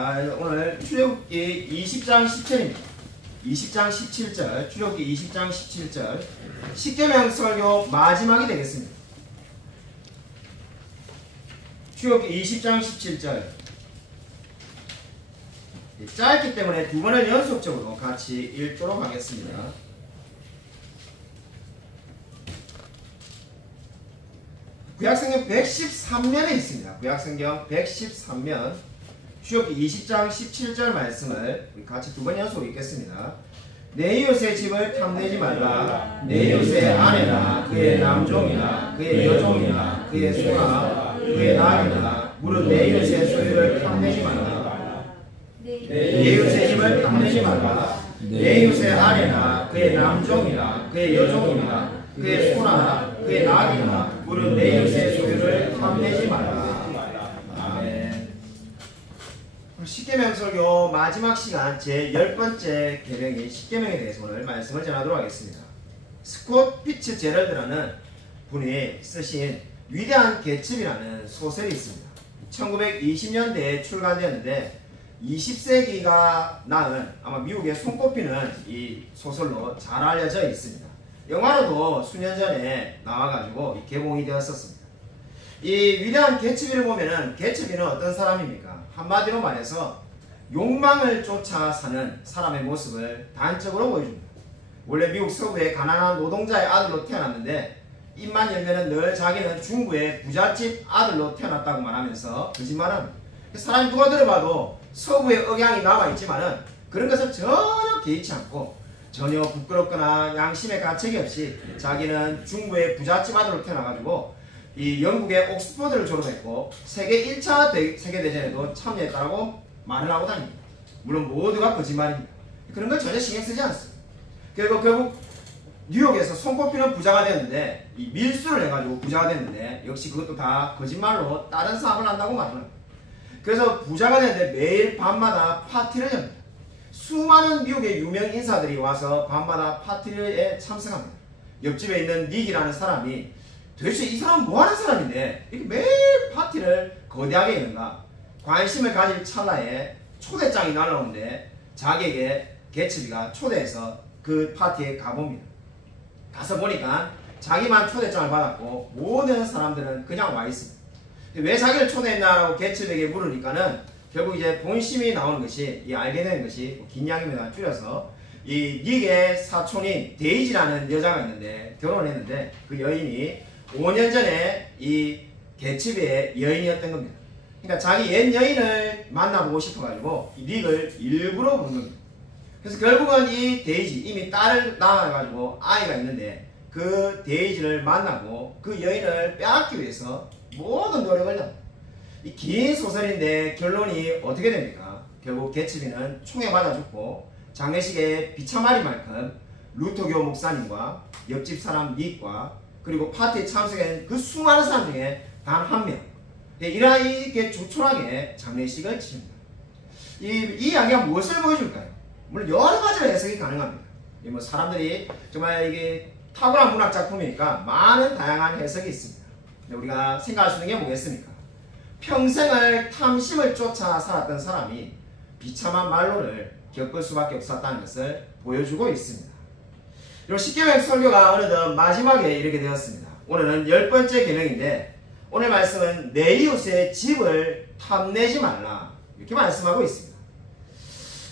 오늘 출애굽기 20장 10절입니다. 20장 17절, 출애굽기 20장 17절, 십계명 설교 마지막이 되겠습니다. 출애굽기 20장 17절. 짧기 때문에 두 번을 연속적으로 같이 읽도록 하겠습니다. 구약성경 113면에 있습니다. 구약성경 113면 출애굽기 20장 17절 말씀을 우리 같이 두 번 연속 읽겠습니다. 내 이웃의 집을 탐내지 말라. 내 이웃의 아내나 그의 남종이나 그의 여종이나 그의 소나 그의 낙이나 무릇 내 이웃의 소유를 탐내지 말라. 내 이웃의 집을 탐내지 말라. 내 이웃의 아내나 그의 남종이나 그의 여종이나 그의 소나 그의 낙이나 무릇 내 이웃의 소유를 탐내지 말라. 십계명 설교 마지막 시간 제 10번째 계명인 십계명에 대해서 오늘 말씀을 전하도록 하겠습니다. 스콧 피츠제럴드라는 분이 쓰신 위대한 개츠비라는 소설이 있습니다. 1920년대에 출간되었는데 20세기가 낳은 아마 미국에 손꼽히는 이 소설로 잘 알려져 있습니다. 영화로도 수년 전에 나와가지고 개봉이 되었었습니다. 이 위대한 개츠비를 보면은 개츠비는 어떤 사람입니까? 한마디로 말해서 욕망을 쫓아 사는 사람의 모습을 단적으로 보여줍니다. 원래 미국 서부의 가난한 노동자의 아들로 태어났는데 입만 열면은 늘 자기는 중부의 부잣집 아들로 태어났다고 말하면서 거짓말합니다. 사람이 누가 들어봐도 서부의 억양이 남아있지만은 그런 것을 전혀 개의치 않고 전혀 부끄럽거나 양심의 가책이 없이 자기는 중부의 부잣집 아들로 태어나가지고 이 영국의 옥스퍼드를 졸업했고 세계 1차 세계대전에도 참여했다고 말을 하고 다닙니다. 물론 모두가 거짓말입니다. 그런 걸 전혀 신경 쓰지 않습니다. 결국 뉴욕에서 손꼽히는 부자가 되었는데 이 밀수를 해가지고 부자가 됐는데 역시 그것도 다 거짓말로 다른 사업을 한다고 말합니다. 그래서 부자가 됐는데 매일 밤마다 파티를 엽니다. 수많은 미국의 유명 인사들이 와서 밤마다 파티에 참석합니다. 옆집에 있는 닉이라는 사람이 도대체 이 사람은 뭐하는 사람인데 이렇게 매일 파티를 거대하게 여는가 관심을 가질 찰나에 초대장이 날라오는데 자기에게 개츠비가 초대해서 그 파티에 가봅니다. 가서 보니까 자기만 초대장을 받았고 모든 사람들은 그냥 와 있습니다. 왜 자기를 초대했나라고 개츠비에게 물으니까는 결국 이제 본심이 나오는 것이 알게 된 것이 긴 이야기입니다. 줄여서 이 닉의 사촌인 데이지라는 여자가 있는데 결혼했는데 그 여인이 5년 전에 이 개츠비의 여인이었던 겁니다. 그러니까 자기 옛 여인을 만나보고 싶어가지고 이 닉을 일부러 부른 겁니다. 그래서 결국은 이 데이지 이미 딸을 낳아가지고 아이가 있는데 그 데이지를 만나고 그 여인을 빼앗기 위해서 모든 노력을 합니다. 이 긴 소설인데 결론이 어떻게 됩니까? 결국 개츠비는 총에 맞아 죽고 장례식에 비참하리 만큼 루터교 목사님과 옆집 사람 닉과 그리고 파티에 참석한 그 수많은 사람 중에 단 한 명. 이렇게 조촐하게 장례식을 치릅니다. 이 이야기가 무엇을 보여줄까요? 물론 여러 가지로 해석이 가능합니다. 뭐 사람들이 정말 이게 탁월한 문학 작품이니까 많은 다양한 해석이 있습니다. 우리가 생각할 수 있는 게 뭐겠습니까? 평생을 탐심을 쫓아 살았던 사람이 비참한 말로를 겪을 수밖에 없었다는 것을 보여주고 있습니다. 그리고 십계명 설교가 어느덧 마지막에 이르게 되었습니다. 오늘은 10번째 계명인데 오늘 말씀은 내 이웃의 집을 탐내지 말라 이렇게 말씀하고 있습니다.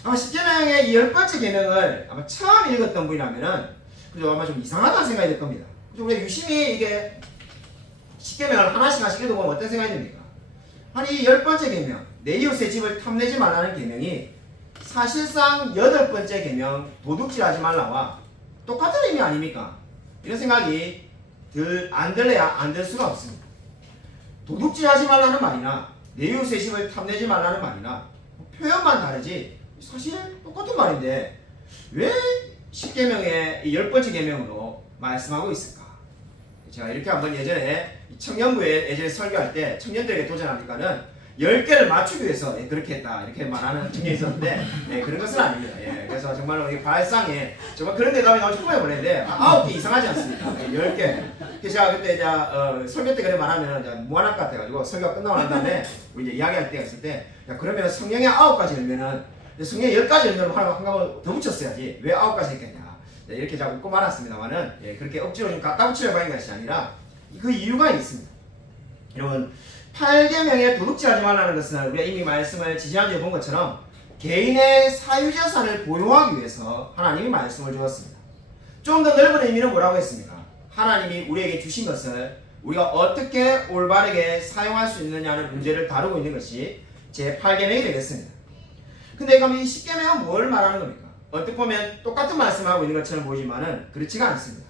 아마 십계명의 이 10번째 계명을 아마 처음 읽었던 분이라면은 그죠? 아마 좀 이상하다는 생각이 들 겁니다. 우리가 유심히 이게 십계명을 하나씩 읽어보면 어떤 생각이 듭니까? 아니 이 10번째 계명 내 이웃의 집을 탐내지 말라는 계명이 사실상 8번째 계명 도둑질하지 말라와 똑같은 의미 아닙니까? 이런 생각이 안 들래야 안 들 수가 없습니다. 도둑질 하지 말라는 말이나 내 이웃의 집을 탐내지 말라는 말이나 표현만 다르지 사실 똑같은 말인데 왜 10계명의 10번째 계명으로 말씀하고 있을까? 제가 이렇게 한번 예전에 청년부에 예전에 설교할 때 청년들에게 도전하니까는 10개를 맞추기 위해서 그렇게 했다 이렇게 말하는 분이 있었는데 그런 것은 아닙니다. 그래서 정말로 발상에 정말 그런 대답이 나올 줄 처음 해보는데 9개 이상하지 않습니다. 10개 그래서 제가 그때 이제 설교 때 그래 말하면 이제 무한할 것 같아가지고 설교가 끝나고 난 다음에 우리 이제 이야기할 때가 있을 때 야, 그러면 성경에 9가지 열면은 성경에 10가지 열면 한 가지 더 붙였어야지 왜 9가지 했겠냐 이렇게 제가 웃고 말았습니다만은 예, 그렇게 억지로 좀 갖다 붙이려고 하는 것이 아니라 그 이유가 있습니다. 여러분 8계명에 도둑질하지 말라는 것은 우리가 이미 말씀을 지지난주에 본 것처럼 개인의 사유재산을 보유하기 위해서 하나님이 말씀을 주었습니다. 좀 더 넓은 의미는 뭐라고 했습니까? 하나님이 우리에게 주신 것을 우리가 어떻게 올바르게 사용할 수 있느냐는 문제를 다루고 있는 것이 제8계명이 되겠습니다. 근데 그럼 이 10계명은 뭘 말하는 겁니까? 어떻게 보면 똑같은 말씀을 하고 있는 것처럼 보이지만은 그렇지가 않습니다.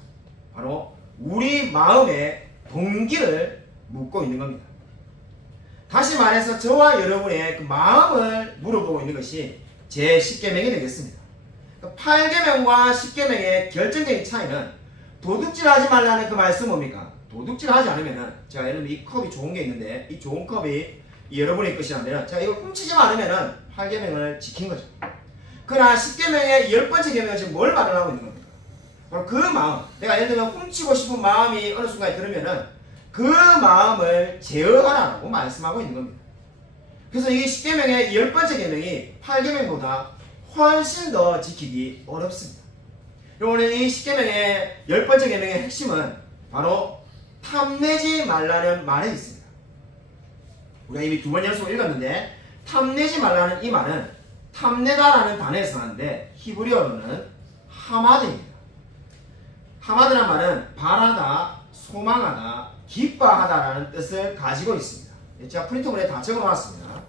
바로 우리 마음의 동기를 묻고 있는 겁니다. 다시 말해서 저와 여러분의 그 마음을 물어보고 있는 것이 제10계명이 되겠습니다. 8계명과 10계명의 결정적인 차이는 도둑질하지 말라는 그 말씀 뭡니까? 도둑질하지 않으면은 제가 예를 들면 이 컵이 좋은 게 있는데 이 좋은 컵이 여러분의 것이라면 제가 이걸 훔치지 않으면은 8계명을 지킨 거죠. 그러나 10계명의 10번째 계명은 지금 뭘 말을 하고 있는 겁니까? 바로 그 마음, 내가 예를 들면 훔치고 싶은 마음이 어느 순간에 들으면은 그 마음을 제어하라고 말씀하고 있는 겁니다. 그래서 이 10계명의 10번째 계명이 8계명보다 훨씬 더 지키기 어렵습니다. 오늘 이 10계명의 10번째 계명의 핵심은 바로 탐내지 말라는 말에 있습니다. 우리가 이미 2번 연속으로 읽었는데 탐내지 말라는 이 말은 탐내다라는 단어에서 나는데 히브리어로는 하마드입니다. 하마드란 말은 바라다, 소망하다, 기뻐하다라는 뜻을 가지고 있습니다. 제가 프린터본에 다 적어놨습니다.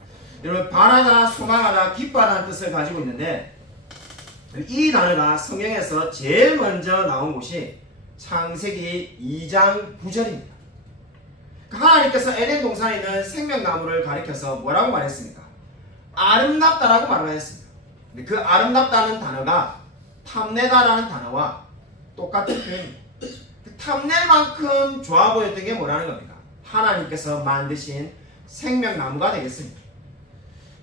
여러분 바라다, 소망하다, 기뻐하다는 뜻을 가지고 있는데 이 단어가 성경에서 제일 먼저 나온 곳이 창세기 2장 9절입니다. 하나님께서 에덴 동산에 있는 생명나무를 가리켜서 뭐라고 말했습니까? 아름답다라고 말을 했습니다. 그 아름답다는 단어가 탐내다라는 단어와 똑같은 표현입니다. 탐낼 만큼 좋아 보였던 게 뭐라는 겁니까? 하나님께서 만드신 생명나무가 되겠습니다.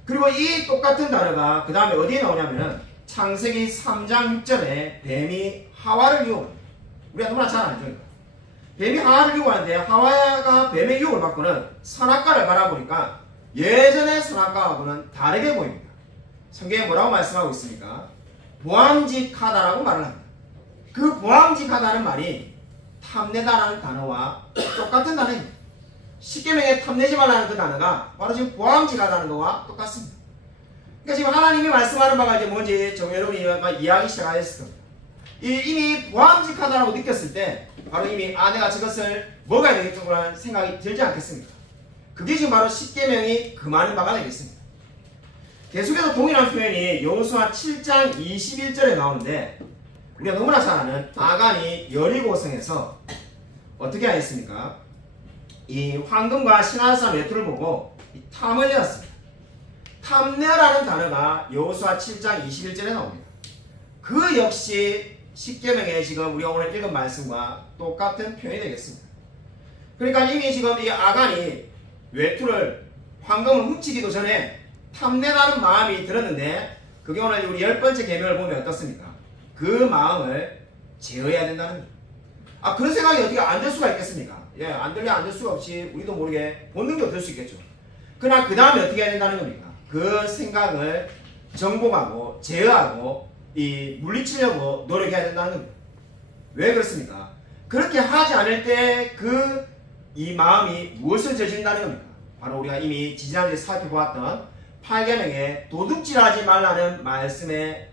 그리고 이 똑같은 단어가 그 다음에 어디에 나오냐면은 창세기 3장 6절에 뱀이 하와를 유혹합니다. 우리가 너무나 잘 알죠. 뱀이 하와를 유혹하는데 하와가 뱀의 유혹을 받고는 선악과를 바라보니까 예전의 선악과하고는 다르게 보입니다. 성경에 뭐라고 말씀하고 있습니까? 보암직하다라고 말을 합니다. 그 보암직하다는 말이 탐내다라는 단어와 똑같은 단어입니다. 10계명에 탐내지 말라는 그 단어가 바로 지금 보암직하다는 거와 똑같습니다. 그러니까 지금 하나님이 말씀하는 바가 이제 뭔지 여러분이 이해하기 시작하셨을 겁니다. 이미 보암직하다라고 느꼈을 때 바로 이미 내가 저것을 먹어야 되겠구나 생각이 들지 않겠습니까? 그게 지금 바로 10계명이 금하는 바가 되겠습니다. 계속해서 동일한 표현이 여호수아 7장 21절에 나오는데 우리가 너무나 잘 아는 아간이 여리고성에서 어떻게 하였습니까? 이 황금과 신한산 외투를 보고 탐을 내었습니다. 탐내라는 단어가 여호수아 7장 21절에 나옵니다. 그 역시 10계명에 지금 우리가 오늘 읽은 말씀과 똑같은 표현이 되겠습니다. 그러니까 이미 지금 이 아간이 외투를 황금을 훔치기도 전에 탐내라는 마음이 들었는데 그게 오늘 우리 10번째 계명을 보면 어떻습니까? 그 마음을 제어해야 된다는 거예요. 그런 생각이 어떻게 안 들 수가 있겠습니까? 예, 안 들려 안 들 수가 없이 우리도 모르게 본능적으로 들 수 있겠죠. 그러나 그 다음에 어떻게 해야 된다는 겁니까? 그 생각을 정복하고 제어하고 물리치려고 노력해야 된다는 겁니다. 왜 그렇습니까? 그렇게 하지 않을 때 이 마음이 무엇을 저지른다는 겁니까? 바로 우리가 이미 지지난주에 살펴보았던 8계명에 도둑질하지 말라는 말씀을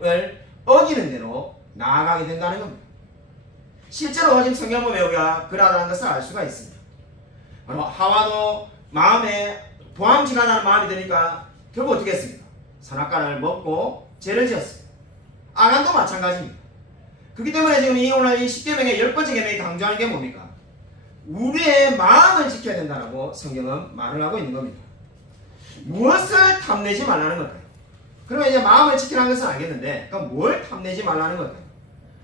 어기는 대로 나아가게 된다는 겁니다. 실제로 지금 성경 보면 우리가 그러하다는 것을 알 수가 있습니다. 바로 하와도 마음에 보암직하다는 마음이 드니까 결국 어떻게 했습니까? 선악과를 먹고 죄를 지었습니다. 아간도 마찬가지입니다. 그렇기 때문에 지금 오늘 이 10계명의 10번째 계명이 강조하는 게 뭡니까? 우리의 마음을 지켜야 된다고 성경은 말을 하고 있는 겁니다. 무엇을 탐내지 말라는 걸까요? 그러면 이제 마음을 지키라는 것은 알겠는데 그럼 뭘 탐내지 말라는 걸까요?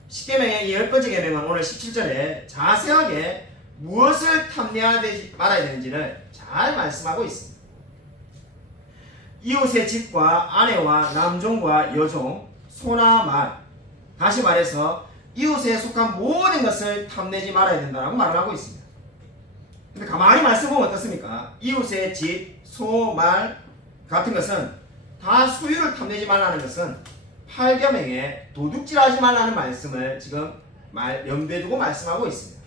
10계명의 이 10번째 계명은 오늘 17절에 자세하게 무엇을 탐내야 말아야 되는지를 잘 말씀하고 있습니다. 이웃의 집과 아내와 남종과 여종, 소나 말, 다시 말해서 이웃에 속한 모든 것을 탐내지 말아야 된다고 말을 하고 있습니다. 근데 가만히 말씀 보면 어떻습니까? 이웃의 집, 소, 말 같은 것은 다 소유를 탐내지 말라는 것은 팔겸행에 도둑질하지 말라는 말씀을 지금 염두에 두고 말씀하고 있습니다.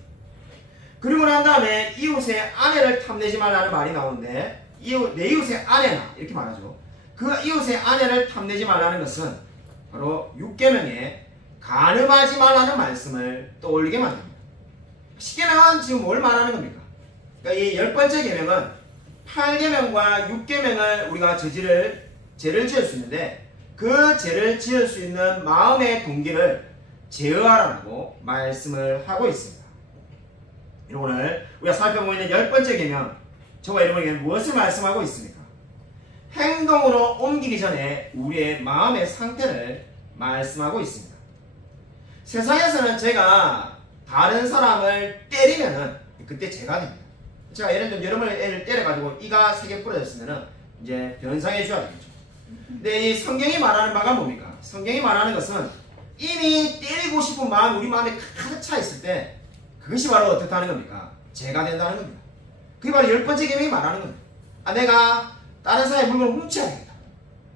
그리고 난 다음에 이웃의 아내를 탐내지 말라는 말이 나오는데 내 이웃의 아내나 이렇게 말하죠. 그 이웃의 아내를 탐내지 말라는 것은 바로 6계명에 간음하지 말라는 말씀을 떠올리게 만듭니다. 10계명은 지금 뭘 말하는 겁니까? 그러니까 이 10번째 계명은 8계명과 6계명을 우리가 죄를 지을 수 있는데 그 죄를 지을 수 있는 마음의 동기를 제어하라고 말씀을 하고 있습니다. 오늘 우리가 살펴보고 있는 10번째 계명, 저와 여러분에게 무엇을 말씀하고 있습니까? 행동으로 옮기기 전에 우리의 마음의 상태를 말씀하고 있습니다. 세상에서는 제가 다른 사람을 때리면은 그때 죄가 됩니다. 제가 예를 들면 여러분의 애를 때려가지고 이가 3개 부러졌으면은 이제 변상해 줘야 되겠죠. 근데 이 성경이 말하는 바가 뭡니까? 성경이 말하는 것은 이미 때리고 싶은 마음이 우리 마음에 가득 차 있을 때 그것이 바로 어떻다는 겁니까? 죄가 된다는 겁니다. 그게 바로 10번째 계명이 말하는 겁니다. 내가 다른 사람의 물건을 훔쳐야겠다.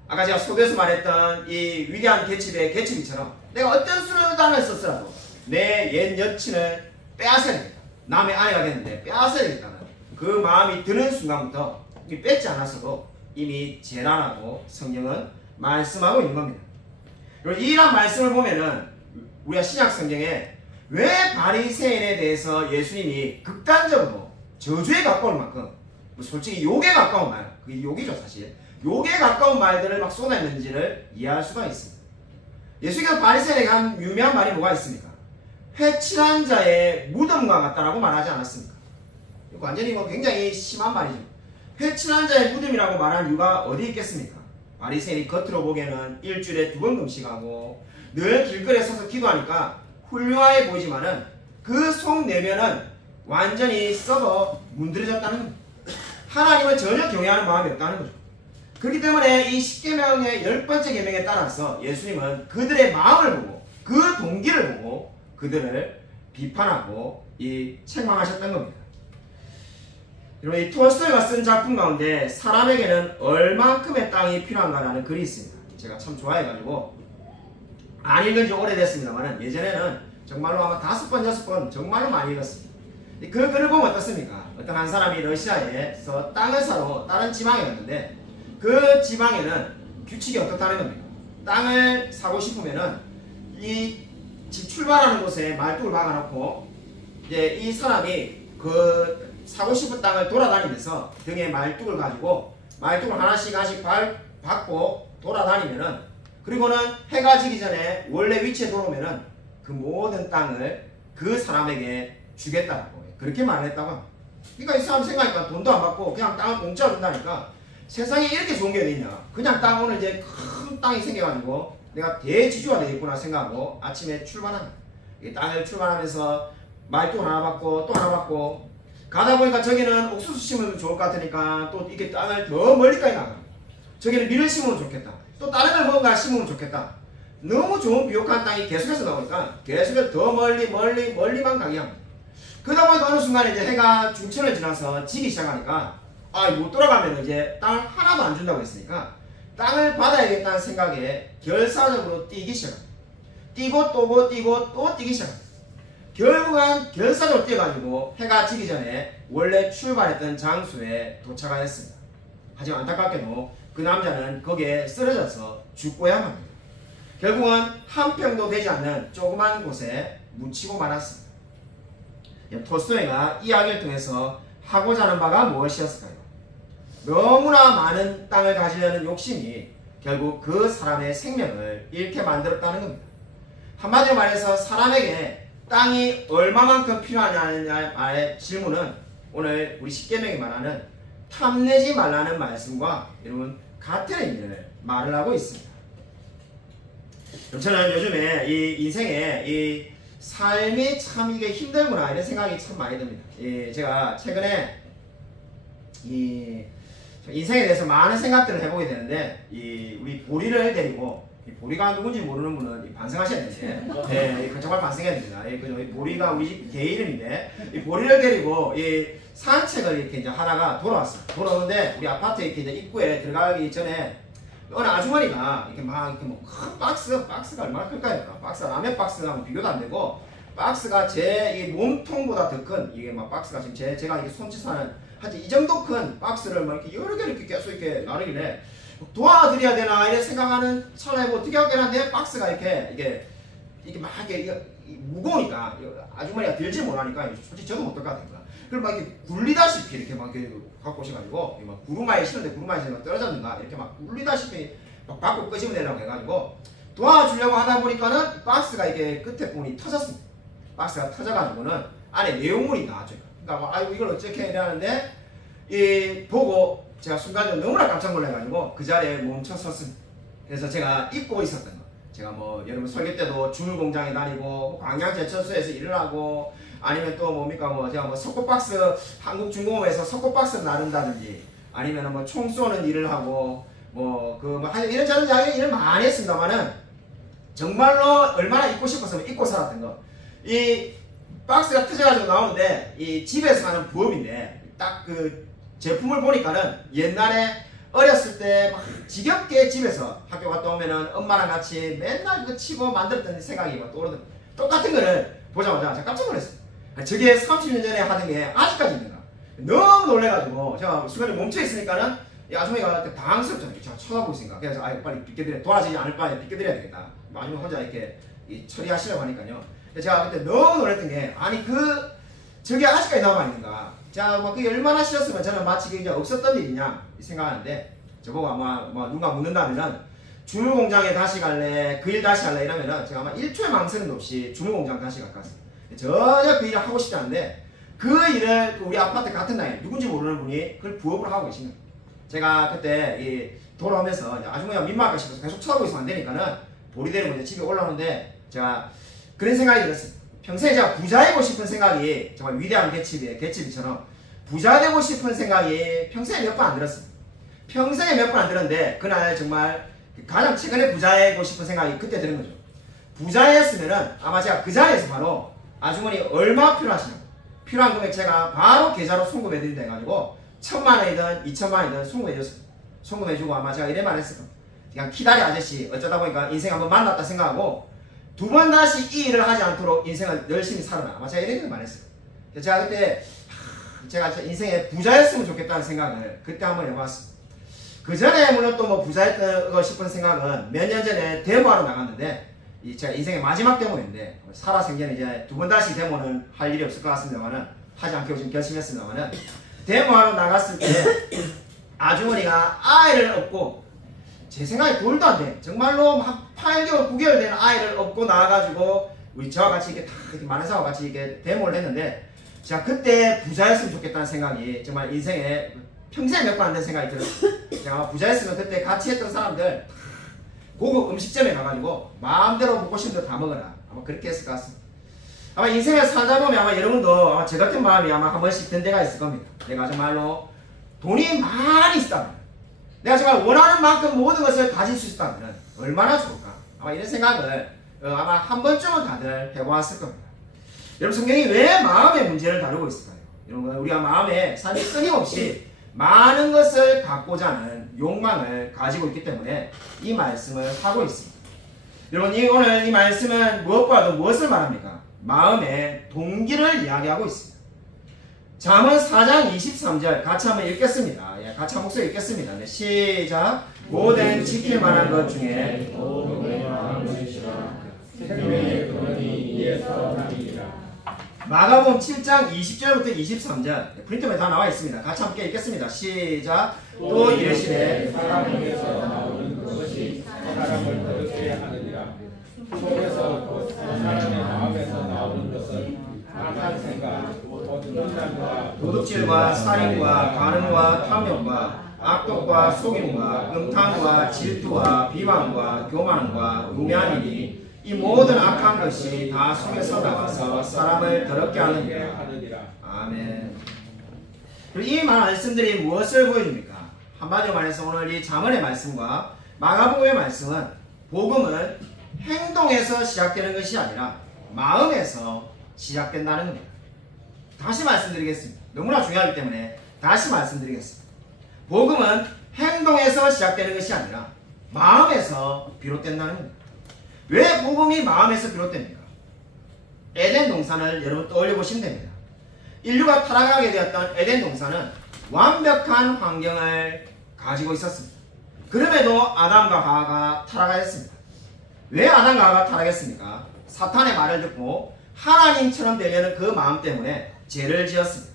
아까 제가 속에서 말했던 이 위대한 개츠비의 개츠비처럼 내가 어떤 수단을 썼더라도 내 옛 여친을 빼앗아야 되겠다. 남의 아내가 됐는데 빼앗아야 되겠다는 그 마음이 드는 순간부터 뺏지 않았어도 이미 죄라라고 성경은 말씀하고 있는 겁니다. 그리고 이런 말씀을 보면은 우리가 신약 성경에 왜 바리새인에 대해서 예수님이 극단적으로 저주에 가까울 만큼 솔직히 욕에 가까운 말, 그게 욕이죠 사실. 욕에 가까운 말들을 막 쏟아냈는지를 이해할 수가 있습니다. 예수님께서 바리새인에게 한 유명한 말이 뭐가 있습니까? 회칠한 자의 무덤과 같다라고 말하지 않았습니까? 완전히 굉장히 심한 말이죠. 회칠한 자의 무덤이라고 말한 이유가 어디 있겠습니까? 바리새인이 겉으로 보기에는 일주일에 2번 금식하고 늘 길거리에 서서 기도하니까 훌륭해 보이지만은 그 속 내면은 완전히 썩어 문드러졌다는 겁니다. 하나님을 전혀 경외하는 마음이 없다는 거죠. 그렇기 때문에 이 10계명의 10번째 계명에 따라서 예수님은 그들의 마음을 보고 그 동기를 보고 그들을 비판하고 책망하셨던 겁니다. 여러분, 이 톨스토이가 쓴 작품 가운데 사람에게는 얼만큼의 땅이 필요한가라는 글이 있습니다. 제가 참 좋아해가지고 안 읽은 지 오래됐습니다만 예전에는 정말로 아마 5번, 6번 정말로 많이 읽었습니다. 그 글을 보면 어떻습니까? 어떤 한 사람이 러시아에서 땅을 사러 다른 지방에 갔는데 그 지방에는 규칙이 어떻다는 겁니까? 땅을 사고 싶으면은 이 집 출발하는 곳에 말뚝을 박아놓고 이제 이 사람이 그 사고 싶은 땅을 돌아다니면서 등에 말뚝을 가지고 말뚝을 하나씩 박고 돌아다니면은 그리고는 해가 지기 전에 원래 위치에 돌아오면은 그 모든 땅을 그 사람에게 주겠다라고 그렇게 말했다고 합니다. 그러니까 이 사람 생각하니까 돈도 안 받고 그냥 땅을 공짜로 준다니까 세상에 이렇게 좋은 게 어디 있냐. 그냥 땅 오늘 이제 큰 땅이 생겨가지고 내가 대지주가 되겠구나 생각하고 아침에 출발합니다. 이 땅을 출발하면서 말뚝 하나 받고 또 하나 받고 가다 보니까 저기는 옥수수 심으면 좋을 것 같으니까 또 이게 땅을 더 멀리까지 나가. 저기는 밀을 심으면 좋겠다. 또 다른 걸 뭔가 심으면 좋겠다. 너무 좋은 비옥한 땅이 계속해서 나오니까 계속해서 더 멀리만 가게 합니다. 그러다 보니까 어느 순간에 이제 해가 중천을 지나서 지기 시작하니까 못 돌아가면 이제 땅을 하나도 안 준다고 했으니까 땅을 받아야겠다는 생각에 결사적으로 뛰기 시작합니다. 뛰고 또 뛰기 시작합니다. 결국은 결사적으로 뛰어가지고 해가 지기 전에 원래 출발했던 장소에 도착하였습니다. 하지만 안타깝게도 그 남자는 거기에 쓰러져서 죽고야 합니다. 결국은 한 평도 되지 않는 조그만 곳에 묻히고 말았습니다. 톨스토이가 이 이야기를 통해서 하고자 하는 바가 무엇이었을까요? 너무나 많은 땅을 가지려는 욕심이 결국 그 사람의 생명을 잃게 만들었다는 겁니다. 한마디로 말해서 사람에게 땅이 얼마만큼 필요하냐의 질문은 오늘 우리 10계명이 말하는 탐내지 말라는 말씀과 여러분 같은 의미를 말을 하고 있습니다. 저는 요즘에 이 인생에 이 삶이 참 이게 힘들구나 이런 생각이 참 많이 듭니다. 제가 최근에 이 인생에 대해서 많은 생각들을 해보게 되는데 우리 보리를 데리고 이 보리가 누군지 모르는 분은 반성하셔야 되는데, 네, 정말 반성해야 됩니다. 그죠? 이 보리가 우리 집 개 이름인데, 이 보리를 데리고 이 산책을 이렇게 이제 하다가 돌아왔어요. 돌아오는데 우리 아파트 이렇게 이제 입구에 들어가기 전에 어느 아주머니가 이렇게 막 이렇게 뭐 큰 박스가 얼마나 클까요? 박스가 라면 박스랑 비교도 안 되고, 박스가 제 이 몸통보다 더 큰 이게 막 박스가 지금 제가 이게 손짓하는 한 이 정도 큰 박스를 막 이렇게 여러 개 이렇게 계속 이렇게 나르길래 도와드려야 되나 이래 생각하는 찰나에 뭐 어떻게 하긴 한데 박스가 이게 막 이게 무거우니까 아주머니가 들지 못하니까 솔직히 저도 못할 것 같으니까 그럼 막 이렇게 굴리다시피 이렇게 막 이렇게 갖고 오셔가지고 막 구루마에 실는데 구루마에 실면 떨어졌는가 이렇게 막 굴리다시피 막 밖으로 끄집어내려고 해가지고 도와주려고 하다 보니까는 박스가 이게 끝에 부분이 터졌습니다. 박스가 터져가지고는 안에 내용물이 나왔죠. 그러니까 뭐 아이고 이걸 어떻게 해야 하는데 이 보고 제가 순간적으로 너무나 깜짝 놀라가지고 그 자리에 멈춰 섰습니다. 그래서 제가 잊고 있었던 거. 제가 뭐 여러분 설계 때도 주물 공장에 다니고 광양제철소에서 일을 하고 아니면 또 뭡니까 뭐 제가 뭐 석고박스 한국중공업에서 석고박스 나른다든지 아니면 뭐 총 쏘는 일을 하고 뭐 이런저런 일을 많이 했습니다만은 정말로 얼마나 잊고 싶었으면 잊고 살았던 거. 이 박스가 터져가지고 나오는데 이 집에서 하는 부업인데 딱 그 제품을 보니까는 옛날에 어렸을 때 막 지겹게 집에서 학교 갔다 오면은 엄마랑 같이 맨날 그거 치고 만들었던 생각이 막 떠오르는 똑같은 거를 보자마자 제가 깜짝 놀랐어요. 저게 30년 전에 하던 게 아직까지 있는가. 너무 놀래가지고 제가 순간에 멈춰 있으니까는 이 아주머니가 당황스럽잖아요. 제가 쳐다보고 있으니까. 그래서 아유 빨리 비켜드려 도와주지 않을 바에 비켜드려야 되겠다. 아주머니 혼자 이렇게 처리하시려고 하니까요. 제가 그때 너무 놀랐던 게 아니 저게 아직까지 남아있는가. 자, 뭐 그게 얼마나 싫었으면 저는 마치 그게 없었던 일이냐 생각하는데 저보고 아마 뭐 누가 묻는다면은 주물공장에 다시 갈래 그 일 다시 할래 이러면은 제가 아마 1초의 망설임도 없이 주물공장 다시 갈 것 같습니다. 전혀 그 일을 하고 싶지 않은데 그 일을 우리 아파트 같은 나이 누군지 모르는 분이 그걸 부업으로 하고 계십니다. 제가 그때 돌아오면서 아주머니가 민망할까 싶어서 계속 쳐다보고 있으면 안 되니까는 보리대로 이제 집에 올라오는데 제가 그런 생각이 들었어요. 평소에 제가 부자 되고 싶은 생각이 정말 위대한 개츠비처럼 부자 되고 싶은 생각이 평소에 몇 번 안 들었어요. 평소에 몇 번 안 들었는데 그날 정말 가장 최근에 부자 되고 싶은 생각이 그때 드는 거죠. 부자였으면은 아마 제가 그 자리에서 바로 아주머니 얼마 필요하시냐고 필요한 금액 제가 바로 계좌로 송금해 드린다 해가지고 1000만 원이든 2000만 원이든 송금해줬어요. 송금해주고 아마 제가 이래 말했을 겁니다. 그냥 키다리 아저씨 어쩌다 보니까 인생 한번 만났다 생각하고 두 번 다시 이 일을 하지 않도록 인생을 열심히 살아라. 아마 제가 이렇게 말했어요. 제가 그때 제가 인생에 부자였으면 좋겠다는 생각을 그때 한번 해봤습니다. 그 전에 물론 또 뭐 부자였고 싶은 생각은 몇 년 전에 데모하러 나갔는데 제가 인생의 마지막 데모인데 살아생전에 이제 두 번 다시 데모는 할 일이 없을 것 같습니다만은 하지 않기로 지금 결심했습니다만은 데모하러 나갔을 때 아주머니가 아이를 업고 제 생각에 돌도 안 돼. 정말로 한 8개월, 9개월 된 아이를 업고 나와가지고 우리 저와 같이 이렇게 다 이렇게 많은 사람과 같이 이렇게 데모를 했는데 제가 그때 부자였으면 좋겠다는 생각이 정말 인생에 평생에 몇 번 안 된 생각이 들었어요. 제가 부자였으면 그때 같이 했던 사람들 고급 음식점에 가가지고 마음대로 먹고 싶은 대로 다 먹어라. 아마 그렇게 했을 것 같습니다. 아마 인생을 살다 보면 아마 여러분도 아마 저 같은 마음이 아마 한 번씩 든 때가 있을 겁니다. 내가 정말로 돈이 많이 있다. 내가 정말 원하는 만큼 모든 것을 가질 수 있다면 얼마나 좋을까. 아마 이런 생각을 아마 한 번쯤은 다들 해보았을 겁니다. 여러분 성경이 왜 마음의 문제를 다루고 있을까요? 여러분 우리가 마음에 삶이 끊임없이 많은 것을 갖고자 하는 욕망을 가지고 있기 때문에 이 말씀을 하고 있습니다. 여러분 오늘 이 말씀은 무엇과도 무엇을 말합니까? 마음의 동기를 이야기하고 있습니다. 잠언 4장 23절 같이 한번 읽겠습니다. 같이 한 목소리 읽겠습니다. 네, 시작. 모든 지킬 만한 것 중에 마가복음 7장 20절부터 23절 프린트에 다 나와 있습니다. 같이 함께 읽겠습니다. 시작. 또 이르시되 사람에게서 나오는 것이 사람을 거룩게 하느니라. 속에서 곧 사람의 마음에서 나오는 것은 악한 생각, 도둑질과 살인과 간음과 탐욕과 악독과 속임과 음탕과 질투와 비방과 교만과 우매함이니 이 모든 악한 것이 다 속에서 나와서 사람을 더럽게 하느니라. 아멘. 이 말씀들이 무엇을 보여줍니까? 한마디로 말해서 오늘 이 잠언의 말씀과 마가복음의 말씀은 복음은 행동에서 시작되는 것이 아니라 마음에서 시작된다는 겁니다. 다시 말씀드리겠습니다. 너무나 중요하기 때문에 다시 말씀드리겠습니다. 복음은 행동에서 시작되는 것이 아니라 마음에서 비롯된다는 겁니다. 왜 복음이 마음에서 비롯됩니까? 에덴 동산을 여러분 떠올려 보시면 됩니다. 인류가 타락하게 되었던 에덴 동산은 완벽한 환경을 가지고 있었습니다. 그럼에도 아담과 하와가 타락하였습니다. 왜 아담과 하와가 타락했습니까? 사탄의 말을 듣고 하나님처럼 되려는 그 마음 때문에 죄를 지었습니다.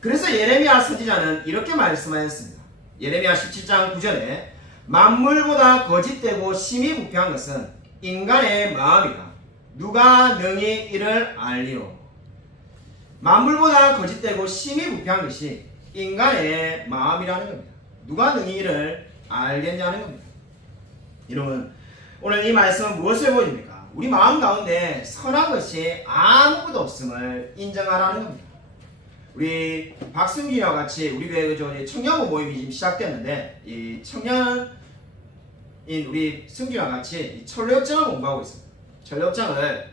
그래서 예레미야 선지자는 이렇게 말씀하였습니다. 예레미야 17장 9절에 만물보다 거짓되고 심히 부패한 것은 인간의 마음이라 누가 능히 이를 알리오. 만물보다 거짓되고 심히 부패한 것이 인간의 마음이라는 겁니다. 누가 능히 이를 알겠냐는 겁니다. 여러분, 오늘 이 말씀은 무엇을 보여줍니까? 우리 마음 가운데 선한 것이 아무것도 없음을 인정하라는 겁니다. 우리 박승기와 같이 우리 교회 청년부 모임이 지금 시작됐는데 이 청년인 우리 승기와 같이 철로역장을 공부하고 있습니다. 철로역장을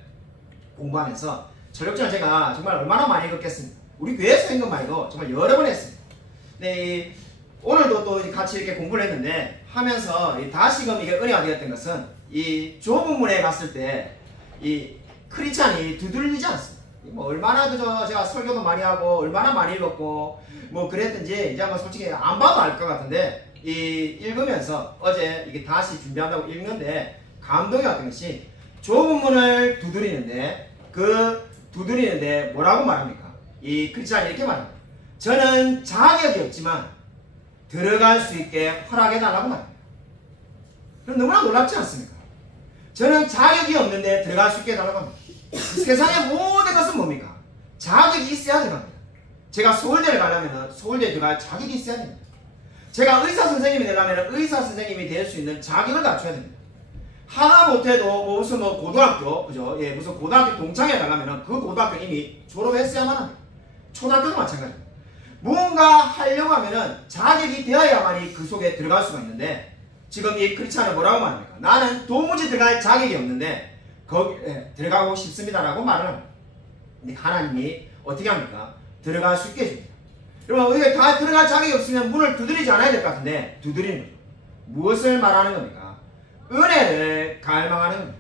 공부하면서 철로역장을 제가 정말 얼마나 많이 읽었겠습니까? 우리 교회에서 읽은 말도 정말 여러 번 했습니다. 근데 오늘도 또 같이 이렇게 공부를 했는데 하면서 다시금 이게 은혜가 되었던 것은 이 좁은 문에 갔을 때 이 크리스찬이 두들리지 않습니다. 뭐 얼마나 그저 제가 설교도 많이 하고 얼마나 많이 읽었고 뭐 그랬든지 이제 뭐 솔직히 안 봐도 알 것 같은데 이 읽으면서 어제 이게 다시 준비한다고 읽는데 감동이 왔던 것이 좁은 문을 두드리는데 그 두드리는데 뭐라고 말합니까? 이 크리스찬이 이렇게 말합니다. 저는 자격이 없지만 들어갈 수 있게 허락해달라고 말합니다. 그럼 너무나 놀랍지 않습니까? 저는 자격이 없는데 들어갈 수 있게 해달라고 합니다. 세상의 모든 것은 뭡니까? 자격이 있어야 들어갑니다. 제가 서울대를 가려면 서울대에 들어갈 자격이 있어야 됩니다. 제가 의사 선생님이 되려면 의사 선생님이 될 수 있는 자격을 갖춰야 됩니다. 하나 못해도 뭐 무슨 뭐 고등학교, 그죠? 예, 무슨 고등학교 동창회 가려면 그 고등학교 이미 졸업했어야만 합니다. 초등학교도 마찬가지입니다. 무언가 하려고 하면은 자격이 되어야만이 그 속에 들어갈 수가 있는데 지금 이 크리스찬은 뭐라고 말합니까? 나는 도무지 들어갈 자격이 없는데 거기에 들어가고 싶습니다라고 말을 합니다. 근데 하나님이 어떻게 합니까? 들어갈 수 있게 해줍니다. 여러분, 우리가 다 들어갈 자격이 없으면 문을 두드리지 않아야 될 것 같은데 두드리는 거죠. 무엇을 말하는 겁니까? 은혜를 갈망하는 겁니다.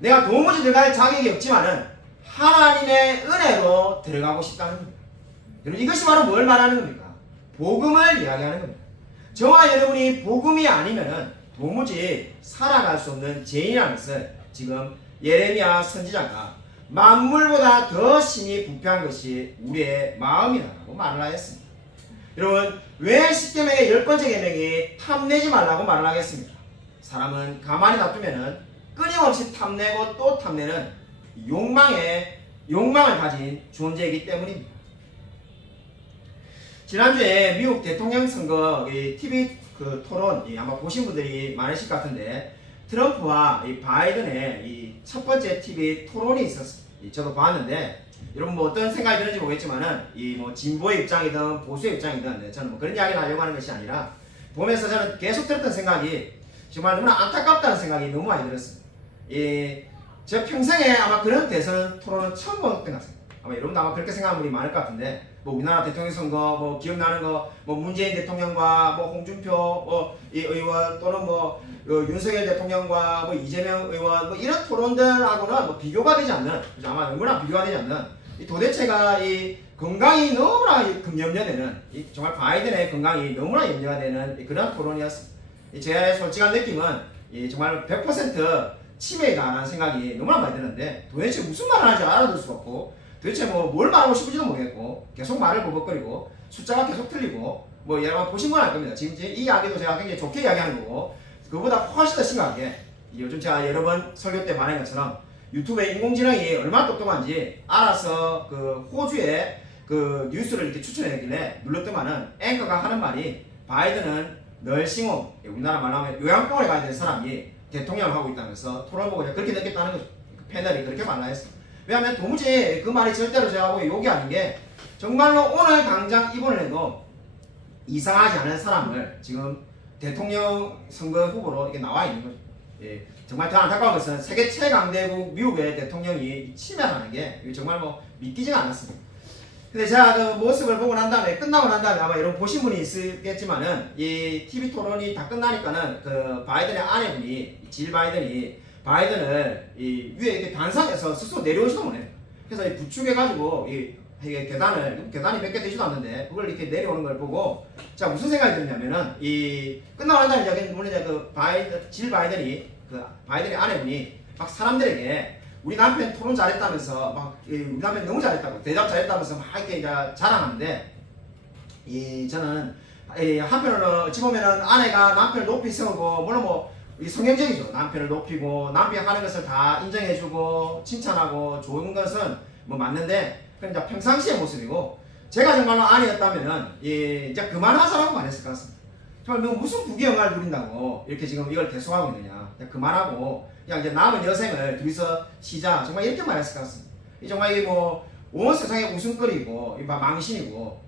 내가 도무지 들어갈 자격이 없지만은 하나님의 은혜로 들어가고 싶다는 겁니다. 여러분, 이것이 바로 뭘 말하는 겁니까? 복음을 이야기하는 겁니다. 저와 여러분이 복음이 아니면은 도무지 살아갈 수 없는 죄인이라는 것을 지금 예레미야 선지자가 만물보다 더 심히 부패한 것이 우리의 마음이라고 말을 하였습니다. 여러분, 왜 10계명의 10번째 계명이 탐내지 말라고 말을 하겠습니까? 사람은 가만히 놔두면은 끊임없이 탐내고 또 탐내는 욕망을 가진 존재이기 때문입니다. 지난주에 미국 대통령 선거 TV 토론 아마 보신 분들이 많으실 것 같은데 트럼프와 이 바이든의 이 첫 번째 TV 토론이 있었습니다. 저도 봤는데 여러분 뭐 어떤 생각이 드는지 모르겠지만은 이 뭐 진보의 입장이든 보수의 입장이든 저는 뭐 그런 이야기를 하려고 하는 것이 아니라 보면서 저는 계속 들었던 생각이 정말 너무나 안타깝다는 생각이 너무 많이 들었습니다. 제 평생에 아마 그런 대선 토론은 처음 봤던 것 같습니다. 아마 여러분도 아마 그렇게 생각하는 분이 많을 것 같은데 뭐 우리나라 대통령 선거 뭐 기억나는 거 뭐 문재인 대통령과 뭐 홍준표 뭐 이 의원 또는 뭐 윤석열 대통령과 뭐 이재명 의원 뭐 이런 토론들하고는 뭐 비교가 되지 않는 아마 너무나 비교가 되지 않는 도대체가 이 건강이 너무나 염려되는 정말 바이든의 건강이 너무나 염려가 되는 그런 토론이었습니다. 제 솔직한 느낌은 정말 100% 치매가 라는 생각이 너무나 많이 드는데 도대체 무슨 말을 하는지 알아들 수가 없고 도대체 뭐 뭘 말하고 싶은지도 모르겠고 계속 말을 버벅거리고 숫자가 계속 틀리고 뭐 여러분 보신 건 알 겁니다. 지금 이 이야기도 제가 굉장히 좋게 이야기하는 거고 그거보다 훨씬 더 심각하게 요즘 제가 여러 번 설교 때 말한 것처럼 유튜브에 인공지능이 얼마나 똑똑한지 알아서 그 호주의 그 뉴스를 이렇게 추천해주길래 눌렀더만은 앵커가 하는 말이 바이든은 널싱홈 우리나라 말로 하면 요양병원에 가야 되는 사람이 대통령을 하고 있다면서 토론 보고 그렇게 느꼈다는 거죠. 그 패널이 그렇게 말라했어요. 왜냐하면 도무지 그 말이 절대로 제가 보기에 욕이 아닌 게 정말로 오늘 당장 이번에도 이상하지 않은 사람을 지금 대통령 선거 후보로 이렇게 나와 있는 거죠. 예, 정말 더 안타까운 것은 세계 최강대국 미국의 대통령이 침해하는 게 정말 뭐 믿기지가 않았습니다. 근데 제가 그 모습을 보고 난 다음에, 끝나고 난 다음에 아마 여러분 보신 분이 있겠지만은, 이 TV 토론이 다 끝나니까는 그 바이든의 아내분이, 질 바이든을 이 위에 이렇게 단상에서 스스로 내려오지도 못해요. 그래서 이 부축해가지고, 이게 계단이 몇 개 되지도 않는데, 그걸 이렇게 내려오는 걸 보고, 자, 무슨 생각이 드냐면은, 끝나고 난 다음에, 물론 이제 질 바이든이, 바이든의 아내분이 막 사람들에게 우리 남편 토론 잘했다면서 우리 남편 너무 잘했다고 대답 잘했다면서 막 이렇게 이제 자랑하는데, 저는 한편으로 어찌 보면은 아내가 남편을 높이 세우고, 물론 뭐 성경적이죠. 남편을 높이고 남편이 하는 것을 다 인정해주고 칭찬하고 좋은 것은 뭐 맞는데, 그건 이제 평상시의 모습이고, 제가 정말로 아내였다면은 이제 그만하자라고 말했을 것 같습니다. 정말 너 무슨 부귀영화를 누린다고 이렇게 지금 이걸 계속하고 있느냐, 그만하고 그냥 이제 남은 여생을 둘이서 쉬자, 정말 이렇게 말했을 것 같습니다. 정말 이게 뭐 온 세상의 웃음거리고 망신이고,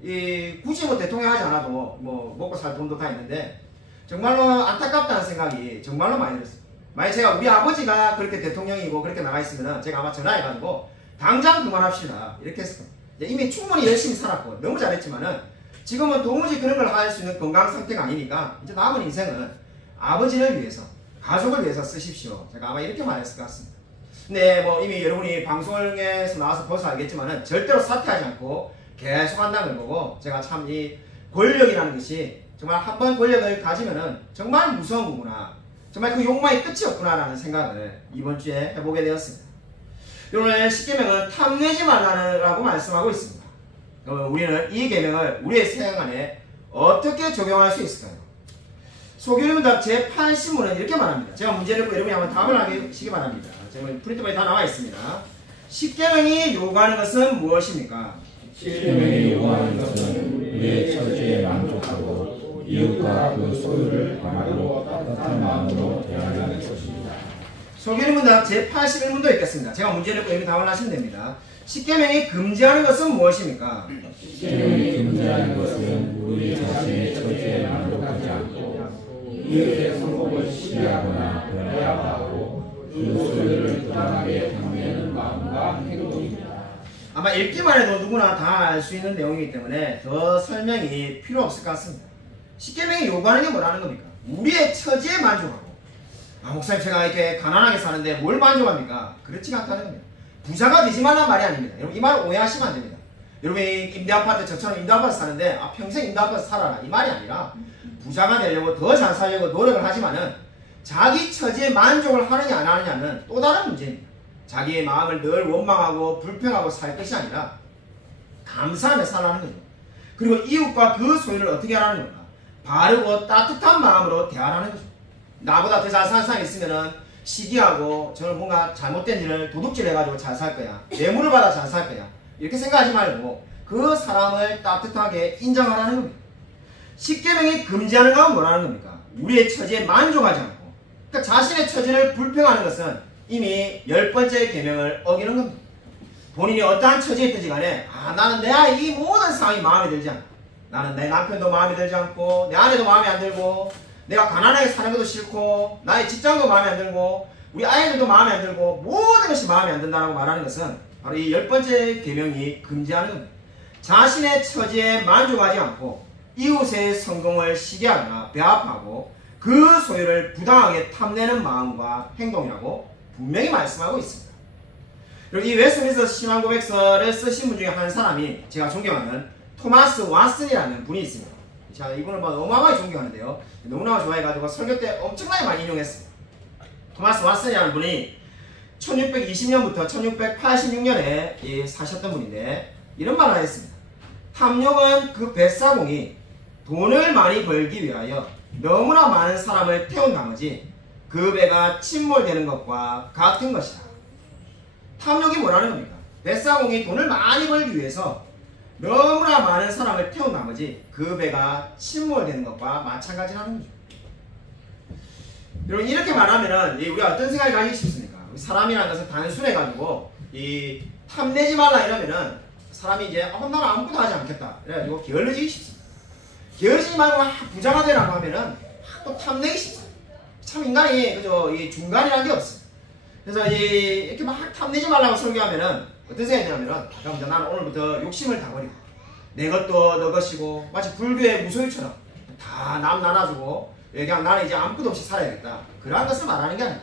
굳이 뭐 대통령 하지 않아도 뭐 먹고 살 돈도 다 있는데, 정말로 안타깝다는 생각이 정말로 많이 들었어요. 만약 제가 우리 아버지가 그렇게 대통령이고 그렇게 나가 있으면 제가 아마 전화해가지고 당장 그만합시다 이렇게 했을 겁니다. 이미 충분히 열심히 살았고 너무 잘했지만은 지금은 도무지 그런 걸 할 수 있는 건강 상태가 아니니까 이제 남은 인생은 아버지를 위해서, 가족을 위해서 쓰십시오. 제가 아마 이렇게 말했을 것 같습니다. 근데 뭐 이미 여러분이 방송에서 나와서 벌써 알겠지만은 절대로 사퇴하지 않고 계속 한다는 걸 보고, 제가 참 이 권력이라는 것이 정말 한 번 권력을 가지면은 정말 무서운 거구나, 정말 그 욕망이 끝이 없구나라는 생각을 이번 주에 해보게 되었습니다. 오늘 10계명은 탐내지 말라고 말씀하고 있습니다. 우리는 이 계명을 우리의 생활 안에 어떻게 적용할 수 있을까요? 소규문답 제80문은 이렇게 말합니다. 제가 문제를 내고 여러분이 한번 답을 하시기 바랍니다. 지금 프린트본에 다 나와 있습니다. 10계명이 요구하는 것은 무엇입니까? 10계명이 요구하는 것은 우리의 처지에 만족하고 이웃과 그 소유를 바라고 따뜻한 마음으로 대하는 것입니다. 소규문답 제81문도 있겠습니다. 제가 문제를 내고 여러분이 답을 하시면 됩니다. 10계명이 금지하는 것은 무엇입니까? 10계명이 금지하는 것은 우리 자신의 처지에 만족하지 않고 이웃의 성공을 시기하거나 변화하고 그 소유를 부당하게 탐내는 마음과 행동입니다. 아마 읽기만 해도 누구나 다 알 수 있는 내용이기 때문에 더 설명이 필요 없을 것 같습니다. 10계명이 요구하는 게 뭐라는 겁니까? 우리의 처지에 만족하고, 목사님 제가 이렇게 가난하게 사는데 뭘 만족합니까? 그렇지가 않다는 겁니다. 부자가 되지 말란 말이 아닙니다. 여러분 이 말 오해하시면 안 됩니다. 여러분이 임대아파트, 저처럼 임대아파트 사는데 평생 임대아파트 살아라 이 말이 아니라, 부자가 되려고 더 잘 살려고 노력을 하지만은 자기 처지에 만족을 하느냐 안 하느냐는 또 다른 문제입니다. 자기의 마음을 늘 원망하고 불평하고 살 것이 아니라 감사하며 살라는 거죠. 그리고 이웃과 그 소유를 어떻게 하라는 건가? 바르고 따뜻한 마음으로 대하라는 거죠. 나보다 더 잘 사는 사람이 있으면은 시기하고 저는 뭔가 잘못된 일을 도둑질 해가지고 잘 살 거야, 뇌물을 받아 잘 살 거야, 이렇게 생각하지 말고 그 사람을 따뜻하게 인정하라는 겁니다. 10계명이 금지하는 건 뭐라는 겁니까? 우리의 처지에 만족하지 않고, 그러니까 자신의 처지를 불평하는 것은 이미 10번째 계명을 어기는 겁니다. 본인이 어떠한 처지에 있든지 간에 나는 이 모든 상황이 마음에 들지 않고, 나는 내 남편도 마음에 들지 않고 내 아내도 마음에 안 들고 내가 가난하게 사는 것도 싫고 나의 직장도 마음에 안 들고 우리 아이들도 마음에 안 들고 모든 것이 마음에 안 든다고 말하는 것은 바로 이 10번째 계명이 금지하는 겁니다. 자신의 처지에 만족하지 않고 이웃의 성공을 시기하거나 배합하고 그 소유를 부당하게 탐내는 마음과 행동이라고 분명히 말씀하고 있습니다. 그리고 이 웨스트민스터 신앙 고백서를 쓰신 분 중에 한 사람이 제가 존경하는 토마스 왓슨이라는 분이 있습니다. 자, 이분을 어마어마하게 존경하는데요. 너무나 좋아해가지고 설교 때 엄청나게 많이 인용했습니다. 토마스 왓슨이라는 분이 1620년부터 1686년에 사셨던 분인데 이런 말을 했습니다. 탐욕은 그 뱃사공이 돈을 많이 벌기 위하여 너무나 많은 사람을 태운 나머지 그 배가 침몰되는 것과 같은 것이다. 탐욕이 뭐라는 겁니까? 뱃사공이 돈을 많이 벌기 위해서 너무나 많은 사람을 태운 나머지 그 배가 침몰되는 것과 마찬가지라는 거죠. 여러분 이렇게 말하면은 우리가 어떤 생각이 가지고 싶습니까? 사람이라는 것은 단순해가지고 이 탐내지 말라 이러면은 사람이 이제 나는 아무것도 하지 않겠다 그래가지고 게을러지기 쉽습니다. 게을러지지 말고 부자가 되라고 하면은 또 탐내기 쉽습니다. 참 인간이 그죠 이 중간이라는 게 없어요. 그래서 이렇게 막 탐내지 말라고 설교하면은 어떤 생각이 드냐면은 그럼 나는 오늘부터 욕심을 다 버리고 내 것도 너 것이고 마치 불교의 무소유처럼 다 남 나눠주고 그냥 나는 이제 아무것도 없이 살아야겠다. 그러한 것을 말하는 게 아니고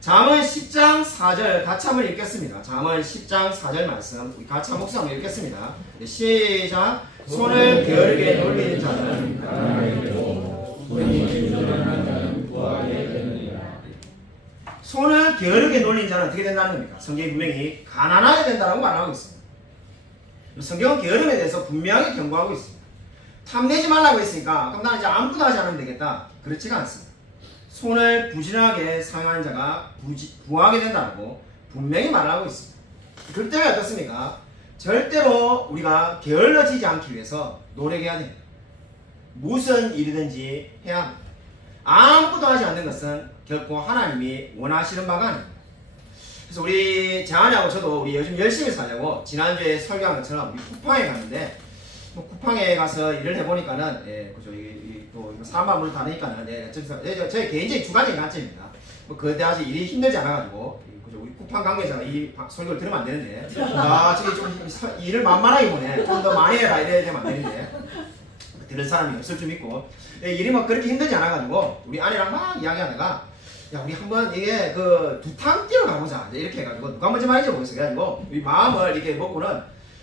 잠언 10장 4절 같이 한번 읽겠습니다. 잠언 10장 4절 말씀 우리 같이 한번 목소리 한번 읽겠습니다. 시작. 손을 게으르게 놀리는 자는 가난하게 되고 손이 부지런한 자는 부하게 되느니라. 손을 게으르게 놀리는 자는 어떻게 된다는 겁니까? 성경이 분명히 가난하게 된다고 말하고 있습니다. 성경은 게으름에 대해서 분명히 경고하고 있습니다. 탐내지 말라고 했으니까 그럼 나는 이제 아무것도 하지 않으면 되겠다. 그렇지가 않습니다. 손을 부지런하게 사용하는 자가 부하게 된다고 분명히 말하고 있습니다. 그럴 때가 어떻습니까? 절대로 우리가 게을러지지 않기 위해서 노력해야 됩니다. 무슨 일이든지 해야 합니다. 아무것도 하지 않는 것은 결코 하나님이 원하시는 바가 아닙니다. 그래서 우리 재환이하고 저도 우리 요즘 열심히 살려고 지난주에 설교한 것처럼 우리 쿠팡에 갔는데 쿠팡에 가서 일을 해보니까는 그죠 또 사람마음을 다르니까는 저희 개인적인 주관적인 관점입니다. 그때 아직 일이 힘들지 않아가지고 그죠 우리 쿠팡 관계자가 이 설교를 들으면 안 되는데 저기 좀 일을 만만하게 보내 좀 더 많이 해라 이래야 되면 안 되는데 들을 사람이 없을 줄 믿고 일이 뭐 그렇게 힘들지 않아가지고 우리 아내랑 막 이야기하다가 야 우리 한번 이게 그 두탕 뛰러 가보자 이렇게 해가지고 누가 먼저 말인지 모르겠어. 그래가지고 우리 마음을 이렇게 먹고는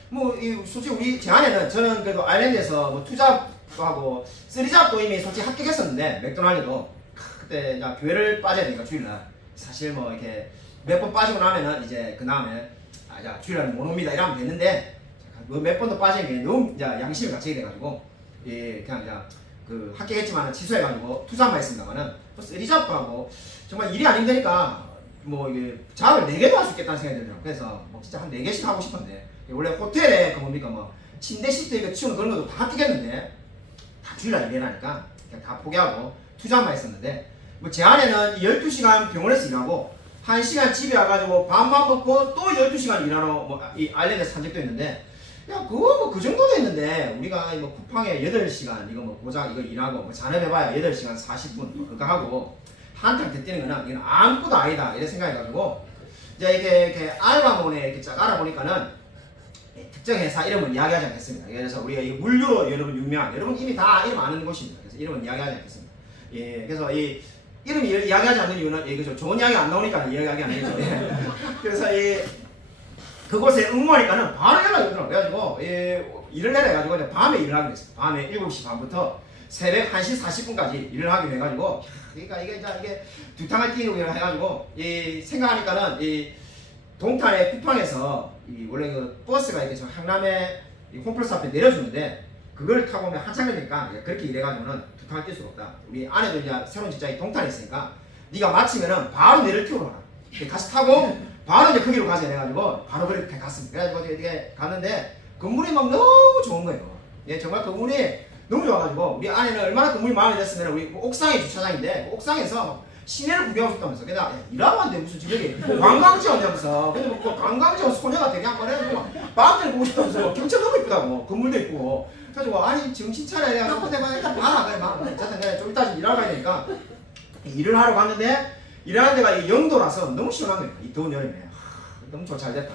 뭐 솔직히 우리 제 아내는 저는 그래도 아일랜드에서 뭐 투잡하고 쓰리잡도 이미 솔직히 합격했었는데 맥도날드도 그때 이제 교회를 빠져야 되니까 주일날 사실 뭐 이렇게 몇 번 빠지고 나면은 이제 그 다음에 자 주일날 못 옵니다 이러면 됐는데 몇 번도 빠지는 게 너무 이제 양심이 갇히게 돼가지고 그냥 이제 그 합격했지만 취소해가지고 투잡만 했습니다만은 쓰리잡하고 정말 일이 안 힘드니까 뭐 이게 잡을 4개도 할 수 있겠다는 생각이 들더라고요. 그래서 뭐 진짜 한 4개씩 하고 싶은데 원래 호텔에 그 뭡니까 뭐 침대 시트 이거 치우는 그런 것도 다 뛰겠는데 다 주일날 일하니까 그냥 다 포기하고 투잡만 했었는데 뭐 제 아내는 12시간 병원에서 일하고 1시간 집에 와가지고 밥만 먹고 또 12시간 일하러 뭐 이 아일랜드에서 산 적도 있는데 야 그거 뭐 그 정도도 있는데 우리가 뭐 쿠팡에 8시간 이거 뭐 고작 이거 일하고 뭐 잔업해봐야 8시간 40분 뭐 그거 하고 한탕 뛰는 거는 이건 아무것도 아니다 이런 생각해가지고 이제 이렇게 알바몬에 이렇게 쫙 알아보니까는 특정 회사 이름은 이야기하지 않겠습니다. 그래서 우리가 이 물류로 여러분 유명한 여러분 이미 다 이름 아는 곳입니다. 그래서 이름은 이야기하지 않겠습니다. 그래서 이 이름이 이야기하지 않는 이유는 그죠 좋은 이야기 안 나오니까 이야기하기 안 되죠. 그래서 그곳에 응모하니까는 바로 연락이 오더라고요. 그래가지고 일을 내려가지고 이제 밤에 일을 하기로 했어요. 밤에 7시 반부터 새벽 1시 40분까지 일을 하기로 해가지고 그러니까 이게 두탕을 뛰고 해가지고 생각하니까는 동탄의 쿠팡에서 원래 그 버스가 이렇게 저 향남의 홈플러스 앞에 내려주는데 그걸 타고 오면 한참 걸리니까 그렇게 일해가지고는 두탕을 뛸 수가 없다. 우리 아내도 이제 새로운 직장이 동탄에 있으니까 네가 마치면은 바로 내를 태우러 가라. 같이 타고 바로 이제 그 길로 가자 해가지고 바로 그렇게 갔습니다. 그래가지고 이렇게 갔는데 건물이 막 너무 좋은 거예요. 정말 건물이 너무 좋아가지고 우리 아내는 얼마나 건물이 마음에 들었으면 우리 옥상에 주차장인데 옥상에서 시내를 구경하고 싶다면서 그냥 일하고 왔는데 무슨 지금 관광지 왔냐면서 근데 뭐 관광지 온 소녀가 되게 한번 해가지고 마음대로 보고 싶다면서 경찰 너무 이쁘다고 건물도 이쁘고 그래가지고 아니 정신 차려야 돼 한번 내가 일단 봐라 그래 막 어쨌든 그냥 좀 이따 좀 일하러 가야 되니까 일을 하러 갔는데 일하는 데가 영도라서 너무 시원한 거예요. 이 더운 여름에 너무 잘 됐다.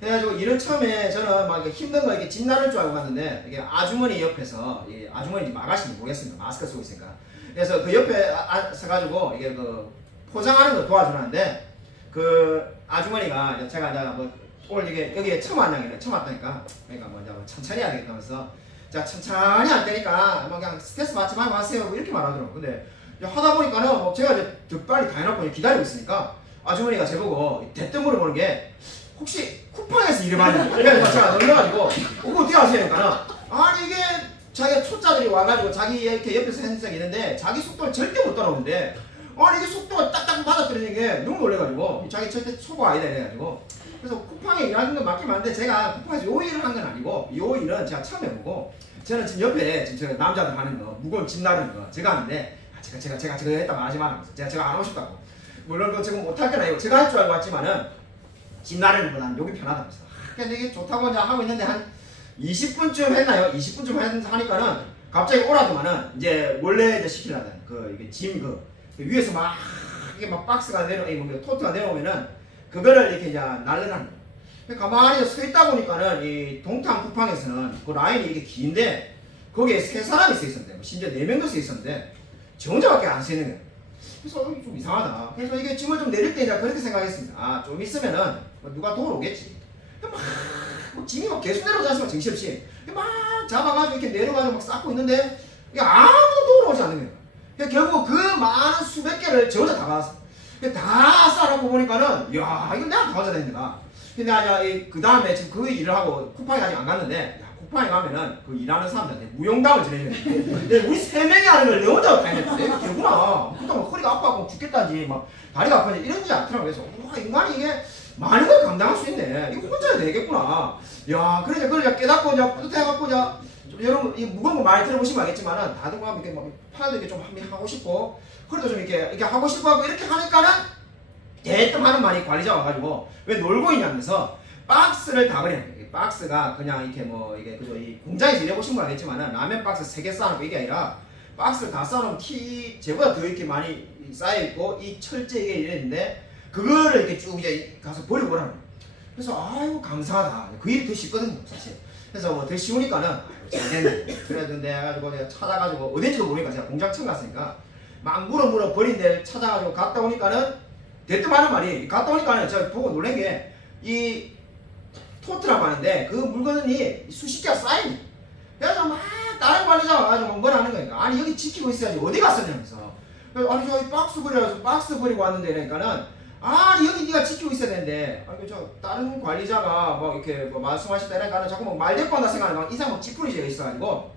그래가지고 일을 처음에 저는 막 힘든 거 이렇게 집 나를 줄 알고 갔는데 이게 아주머니 옆에서 아주머니인지 마가씨인지 모르겠습니다. 마스크 쓰고 있으니까. 그래서 그 옆에 서가지고 이게 그 포장하는 거 도와주는데 그 아주머니가 제가 뭐 오늘 이게 여기에 처음 왔다니까 그러니까 뭐 천천히 해야 되겠다면서 자 천천히 할 테니까 뭐 그냥 스트레스 받지 말고 하세요 이렇게 말하더라고. 근데 하다 보니까는 제가 이제 득발이 다 해놓고 기다리고 있으니까 아주머니가 제보고 대뜸 물어보는 게 혹시 쿠팡에서 일을 하냐? 그래서 제가 놀라가지고 그거 어떻게 아세요? 그러니까 아니 이게 자기가 초짜들이 와가지고 자기 이렇게 옆에서 하는 적이 있는데 자기 속도를 절대 못 따라오는데 아니 이게 속도가 딱딱 맞아떨어지는 게 너무 놀래가지고 자기 절대 초보 아니다 이래가지고 그래서 쿠팡에 일하는 건 맞긴 맞는데 제가 쿠팡에서 요 일을 한 건 아니고 요 일은 제가 처음 해보고 저는 지금 옆에 지금 제가 남자들 하는 거 무거운 짐 나르는 거 제가 하는데 제가 저거 했다 말하지 말라면서 제가 안 하고 싶다고 물론 그 지금 못할 건 아니고 제가 할 줄 알고 왔지만은 집 나르는 거보다는 여기 편하다면서 근데 이게 좋다고 이제 하고 있는데 한 20분쯤 했나요? 20분쯤 하니까는 갑자기 오라더만은 이제 원래 이제 시키려던 이게 짐 위에서 막 이게 막 박스가 토트가 내려오면은 그거를 이렇게 이제 날려라는 거예요. 가만히 서 있다 보니까는 이 동탄 쿠팡에서는 그 라인이 이게 긴데 거기에 3사람이 서 있었는데 심지어 4명도 서 있었는데 저 혼자밖에 안 서 있는 거예요. 그래서 좀 이상하다. 그래서 이게 짐을 좀 내릴 때 이제 그렇게 생각했습니다. 아, 좀 있으면은 누가 도로 오겠지. 막 짐이 막 계속 내려오지 않습니까? 정신없이 막 잡아가지고 이렇게 내려가지고 막 쌓고 있는데 이게 아무도 도로 오지 않는 거예요. 결국 그 많은 수백 개를 저 혼자 다 받았어. 다 쌓아놓고 보니까는 야 이거 내가 다 가져야 된다. 근데 그 다음에 지금 그 일을 하고 쿠팡에 아직 안 갔는데 야, 쿠팡에 가면은 그 일하는 사람들한테 무용담을 전해줘야 돼. 우리 3명이 하는 걸 내 혼자 다 했는데 내가 개구나. 그때 막 허리가 아파갖고 죽겠다지 막 다리가 아파지 이런지 않더라고. 그래서 와 인간이 이게 많은 걸 감당할 수 있네. 이거 혼자 해야 되겠구나. 야 그래 그걸 깨닫고 이제 뿌듯해갖고 이제 여러분 이 무거운 거 많이 들어보시면 알겠지만은 다들 막 이렇게 막 팔도 이렇게 좀 한번 하고 싶고 허리도 좀 이렇게 하고 싶어 하고 이렇게 하니까는 대뜸 하는 말이 관리자 와가지고 왜 놀고 있냐면서 박스를 다 버리는 거예요. 박스가 그냥 이렇게 뭐 이게 그저 이 공장에서 일해보신 분 알겠지만은 라면 박스 3개 쌓아놓고 이게 아니라 박스를 다 쌓아놓으면 키 제보다 더 이렇게 많이 쌓여있고 이 철제 이게 이랬는데 그거를 이렇게 쭉 이제 가서 버리고 오라는 거예요. 그래서 아이고 감사하다. 그 일이 더 쉽거든요 사실. 그래서 뭐 더 쉬우니까는 잘됐네. 그래서 내가 가지고 내가 찾아가지고 어딘지도 모르니까 제가 공장청 갔으니까 막 물어 버린 데를 찾아가지고 갔다 오니까는 대뜸 하는 말이 갔다 오니까는 제가 보고 놀란 게 이 토트라고 하는데 그 물건이 수십 개가 쌓이네. 그래서 막 다른 관리자가 와가지고 뭘 하는 거니까 아니 여기 지키고 있어야지 어디 갔었냐면서 아니 저기 박스 버려서 박스 버리고 왔는데 이러니까는 아니 여기 네가 지키고 있어야 되는데 아니 저 다른 관리자가 뭐 이렇게 뭐 말씀하시다 이러니까는 자꾸 뭐 말대꾸 한다 생각하면 이상 뭐 찌푸리지가 있어가지고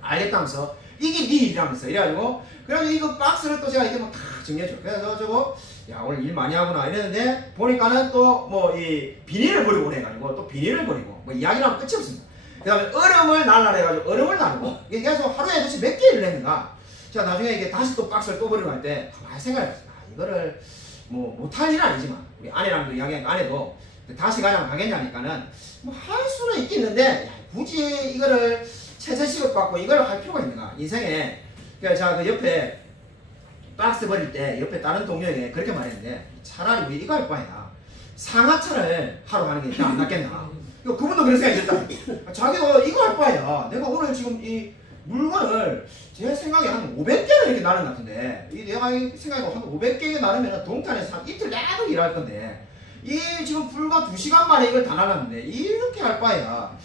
알겠다면서 이게 네 일이라면서 이래가지고 그래가지고 이거 박스를 또 제가 이렇게 막 다 정리해줘. 그래서 저거 야 오늘 일 많이 하구나 이랬는데 보니까는 또 뭐 이 비닐을 버리고 오래가지고 또 비닐을 버리고 뭐 이야기를 하면 끝이 없습니다. 그 다음에 얼음을 날라내가지고 얼음을 나누고 이게 계속 하루에 도대체 몇 개 일을 했는가. 제가 나중에 이게 다시 또 박스를 또 버리고 할 때 가만히 생각해봤어요. 아, 이거를 뭐 못할 일은 아니지만 우리 아내랑도 이야기하니까 아내도 다시 가자면 가겠냐니까는 뭐 할 수는 있겠는데 야, 굳이 이거를 최저시급 받고 이걸 할 필요가 있는가 인생에. 그러니까 제가 그 옆에 박스 버릴 때 옆에 다른 동료에게 그렇게 말했는데 차라리 우리 이거 할 바에야 상하차를 하러 가는 게 안 낫겠나. 그분도 그런 생각이 들었다. 자기도 이거 할 바에야 내가 오늘 지금 이 물건을 제 생각에 한 500개를 이렇게 나눈 것 같은데 내가 생각에 한 500개 나누면 동탄에서 한 이틀 내내 일할 건데 이 지금 불과 2시간 만에 이걸 다 나눴는데 이렇게 할 바에야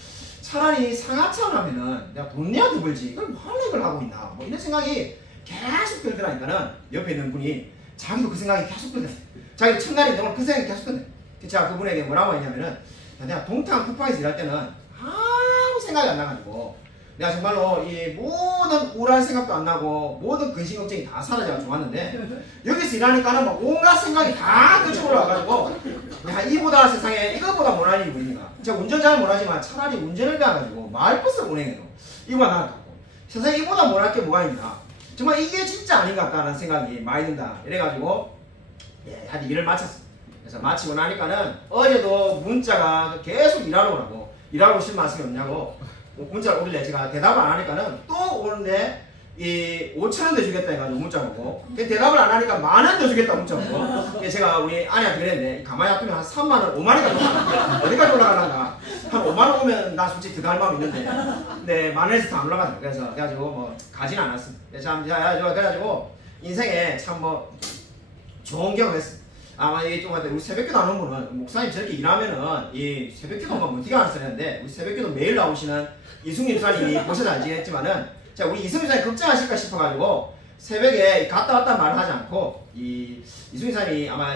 차라리 상하차를 하면은 내가 돈 내야 더 벌지 이걸 뭐 하려고 이걸 하고 있나 뭐 이런 생각이 계속 들더라니까는 옆에 있는 분이 자기도 그 생각이 계속 들더래. 자기도 청간인데 오늘 그 생각이 계속 들더래. 제가 그분에게 뭐라고 했냐면은 내가 동탄 쿠팡에서 일할 때는 아무 생각이 안 나가지고 내가 정말로 이 모든 우울한 생각도 안 나고 모든 근심 걱정이 다 사라져서 좋았는데 여기서 일하니까는 막 온갖 생각이 다 끄집어 올라와가지고 야 이보다 세상에 이것보다 못하는 일이 뭐니까. 제가 운전 잘 못하지만 차라리 운전을 배워가지고 마을버스를 운행해도 이거보다 나을 것 같고 세상에 이보다 못할 게 뭐가 있나. 정말 이게 진짜 아닌 것 같다는 생각이 많이 든다. 이래가지고 하여튼 일을 마쳤습니다. 그래서 마치고 나니까는 어제도 문자가 계속 일하러 오라고 일하러 오실 말씀이 없냐고 문자가 오길래 제가 대답을 안 하니까는 또 오는데 이 5,000원 더 주겠다 해가지고 문자 오고 대답을 안 하니까 10,000원 더 주겠다 문자 오고 제가 우리 아내한테 그랬는데 가만히 놔두면 한 3만원 5만원까지 올라가 어디까지 올라가는가 한 5만원 오면 나 솔직히 더 갈 마음 있는데 근데 10,000원에서 더 안 올라가죠. 그래서 그래가지고 뭐 가지는 않았습니다. 그래가지고 인생에 참 뭐 좋은 경험 했습니다. 아마 이게 좀 우리 새벽기도 안 오는 분은 목사님 저렇게 일하면은 이 새벽기도만 어떻게 안 쓰는데 우리 새벽기도 매일 나오시는 이승민 목사님이 보셔서 알지겠지만은 자 우리 이승민 목사님 걱정하실까 싶어가지고 새벽에 갔다 왔다 말을 하지 않고 이 이승민 목사님이 아마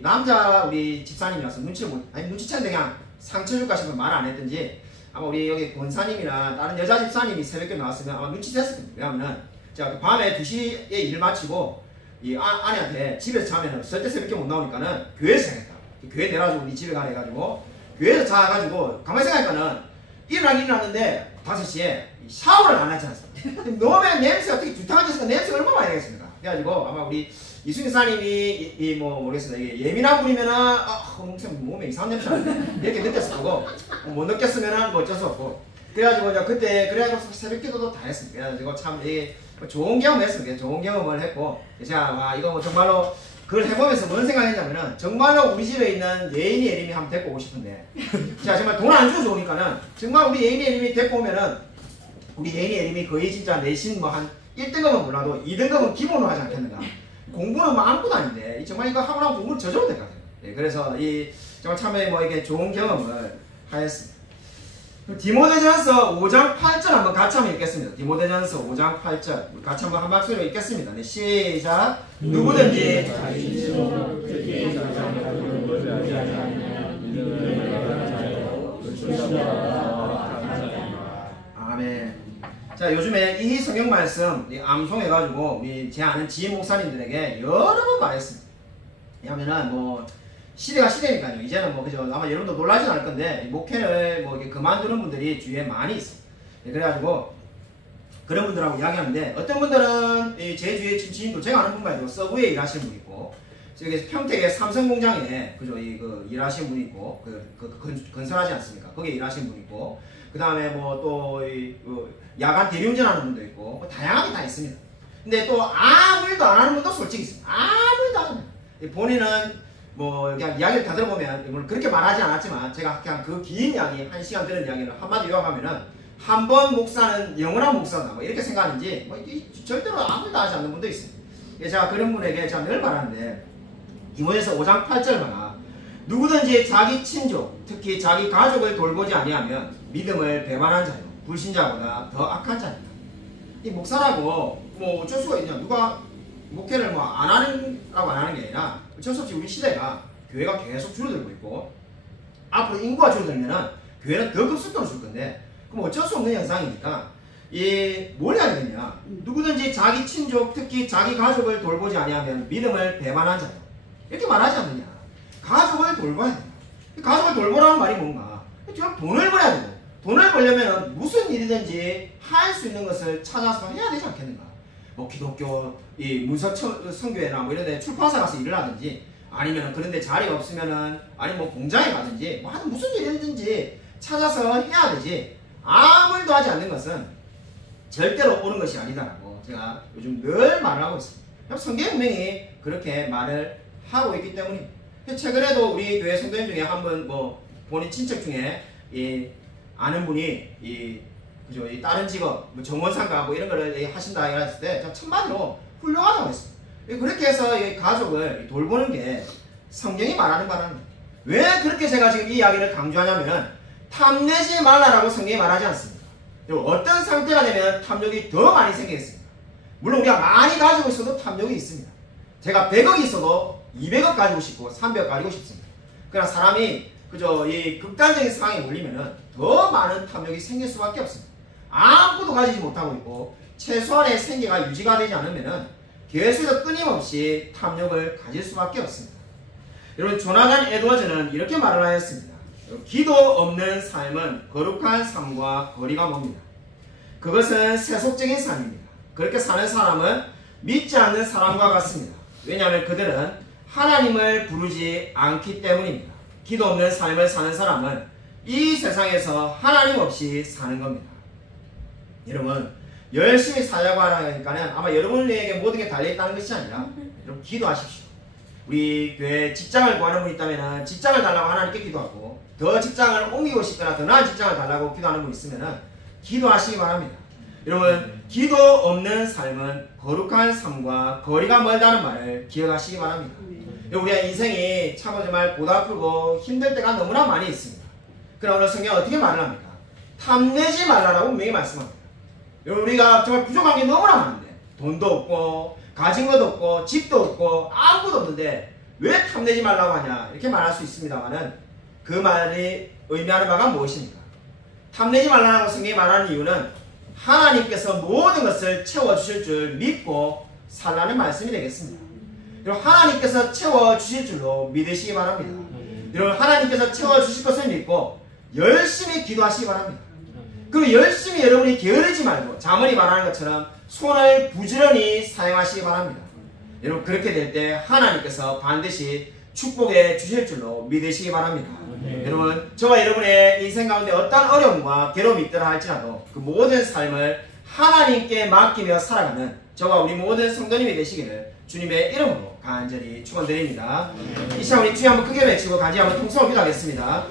남자 우리 집사님이라서 눈치를 눈치챘는데 그냥 상처 줄까 싶어 말 안 했든지 아마 우리 여기 권사님이나 다른 여자 집사님이 새벽에 나왔으면 아마 눈치챘을 겁니다. 왜냐하면은 제가 밤에 2시에 일 마치고 이 아내한테 집에서 자면은 절대 새벽에 못 나오니까는 교회에서 자겠다. 교회 내려가지고 네 집에 가라 해가지고 교회에서 자가지고 가만히 생각하니까는 일어났는데 5시에 샤워를 안 하지 않습니까? 너무 냄새가 어떻게 두탕해져서 냄새가 얼마나 많이 나겠습니까? 그래가지고 아마 우리 이순희 사님이 뭐 모르겠습니다. 이게 예민한 분이면은 몸에 이상한 냄새 나는데 이렇게 느꼈을 거고 못 느꼈으면은 뭐 어쩔 수 없고 그래가지고 그때 그래가지고 새벽 기도도 다 했습니다. 그래가지고 참 좋은 경험했습니다. 좋은 경험을 했고 제가 와 이거 뭐 정말로 그걸 해보면서 뭔 생각했냐면은 정말로 우리 집에 있는 예인이 예림이 한번 데리고 오고 싶은데 제가 정말 돈 안 주고 좋으니까는 정말 우리 예인이 예림이 데리고 오면은 우리 예인이 예림이 거의 진짜 내신 뭐 한 1등급은 몰라도 2등급은 기본으로 하지 않겠는가. 공부는 뭐 아무것도 아닌데 정말 이거 하고 나면 공부를 저절로 될 것 같아요. 네, 그래서 이 정말 참에 뭐 이게 좋은 경험을 하였습니다. 디모데전서 5장 8절 한번 같이 한번 읽겠습니다. 디모데전서 5장 8절 우리 같이 한번 한 박수로 읽겠습니다. 네, 시작. 누구든지 아멘. 자, 요즘에 이 성경 말씀 암송해가지고 우리 제 아는 지인 목사님들에게 여러 번 말했습니다. 왜냐면은 뭐 시대가 시대니까요. 이제는 뭐 그죠 아마 여러분도 놀라진 않을 건데 목회를 뭐 이렇게 그만두는 분들이 주위에 많이 있어요. 그래가지고 그런 분들하고 이야기하는데 어떤 분들은 제 주위에 지인도 제가 아는 분만 해도 서브웨이 일하시는 분 있고 저기 평택의 삼성 공장에 그죠 그 일하시는 분 있고 건설하지 않습니까? 거기에 일하시는 분 있고 그 다음에 뭐 또 야간 대리운전하는 분도 있고 뭐 다양하게 다 있습니다. 근데 또 아무 일도 안 하는 분도 솔직히 있습니다. 아무 일도 안 하는 분. 본인은 뭐 그냥 이야기를 다 들어보면 물론 그렇게 말하지 않았지만 제가 그냥 그 긴 이야기 1시간 들은 이야기를 한마디 요약하면은 한 번 목사는 영원한 목사다 뭐 이렇게 생각하는지 뭐 절대로 아무 일도 하지 않는 분도 있습니다. 제가 그런 분에게 제가 늘 말하는데 디모데전서 5장 8절마다 누구든지 자기 친족 특히 자기 가족을 돌보지 아니하면 믿음을 배반한 자요 불신자보다 더 악한 자입니다. 이 목사라고 뭐 어쩔 수가 있냐. 누가 목회를 뭐 안 하는라고 안 하는 게 아니라 어쩔 수 없이 우리 시대가 교회가 계속 줄어들고 있고 앞으로 인구가 줄어들면은 교회는 더 급속도로 줄 건데 그럼 어쩔 수 없는 현상이니까 뭘 해야 되겠냐. 누구든지 자기 친족 특히 자기 가족을 돌보지 아니하면 믿음을 배반한 자요 이렇게 말하지 않느냐. 가족을 돌봐야 된다. 가족을 돌보라는 말이 뭔가 지금 돈을 벌어야 되고 돈을 벌려면 무슨 일이든지 할 수 있는 것을 찾아서 해야 되지 않겠는가. 뭐 기독교 이 문서 선교회나 뭐 이런 데 출판사 가서 일을 하든지 아니면 그런 데 자리가 없으면은 아니 뭐 공장에 가든지 뭐 하여튼 무슨 일이든지 찾아서 해야 되지 아무 일도 하지 않는 것은 절대로 옳은 것이 아니다라고 제가 요즘 늘 말을 하고 있습니다. 성경명이 그렇게 말을 하고 있기 때문입니다. 최근에도 우리 교회 성도님 중에 한 분 뭐 본인 친척 중에 아는 분이 그죠? 다른 직업, 뭐 정원상가 뭐 이런 거를 하신다 했을 때 제가 첫마디로 훌륭하다고 했어요. 그렇게 해서 가족을 돌보는 게 성경이 말하는 바랍니다. 왜 그렇게 제가 지금 이 이야기를 강조하냐면 탐내지 말라라고 성경이 말하지 않습니다. 어떤 상태가 되면 탐욕이 더 많이 생기겠습니다. 물론 우리가 많이 가지고 있어도 탐욕이 있습니다. 제가 100억이 있어도 200억 가지고 싶고 300억 가지고 싶습니다. 그러나 사람이 그저 이 극단적인 상황에 몰리면은 더 많은 탐욕이 생길 수밖에 없습니다. 아무것도 가지지 못하고 있고 최소한의 생계가 유지가 되지 않으면은 계속해서 끊임없이 탐욕을 가질 수밖에 없습니다. 여러분 조나단 에드워즈는 이렇게 말을 하였습니다. 기도 없는 삶은 거룩한 삶과 거리가 멉니다. 그것은 세속적인 삶입니다. 그렇게 사는 사람은 믿지 않는 사람과 같습니다. 왜냐하면 그들은 하나님을 부르지 않기 때문입니다. 기도 없는 삶을 사는 사람은 이 세상에서 하나님 없이 사는 겁니다. 여러분 열심히 살려고 하니까는 아마 여러분에게 모든 게 달려있다는 것이 아니라 여러분 기도하십시오. 우리 교회에 직장을 구하는 분이 있다면 직장을 달라고 하나님께 기도하고 더 직장을 옮기고 싶거나 더 나은 직장을 달라고 기도하는 분이 있으면 기도하시기 바랍니다. 여러분 기도 없는 삶은 거룩한 삶과 거리가 멀다는 말을 기억하시기 바랍니다. 우리의 인생이 참 정말 보답하고 힘들 때가 너무나 많이 있습니다. 그러나 오늘 성경은 어떻게 말을 합니까? 탐내지 말라라고 분명히 말씀합니다. 여러분 우리가 정말 부족한 게 너무나 많은데 돈도 없고 가진 것도 없고 집도 없고 아무것도 없는데 왜 탐내지 말라고 하냐 이렇게 말할 수 있습니다만은 그 말이 의미하는 바가 무엇입니까? 탐내지 말라고 성경이 말하는 이유는 하나님께서 모든 것을 채워주실 줄 믿고 살라는 말씀이 되겠습니다. 여러분 하나님께서 채워주실 줄로 믿으시기 바랍니다. 여러분 하나님께서 채워주실 것을 믿고 열심히 기도하시기 바랍니다. 그리고 열심히 여러분이 게으르지 말고 자문이 말하는 것처럼 손을 부지런히 사용하시기 바랍니다. 여러분 그렇게 될 때 하나님께서 반드시 축복해 주실 줄로 믿으시기 바랍니다. 여러분 저와 여러분의 인생 가운데 어떤 어려움과 괴로움이 있더라 할지라도 그 모든 삶을 하나님께 맡기며 살아가는 저와 우리 모든 성도님이 되시기를 주님의 이름으로 간절히 축원드립니다. 이 시간 우리 주여 한번 크게 외치고 간절히 한번 통성을 기도하겠습니다.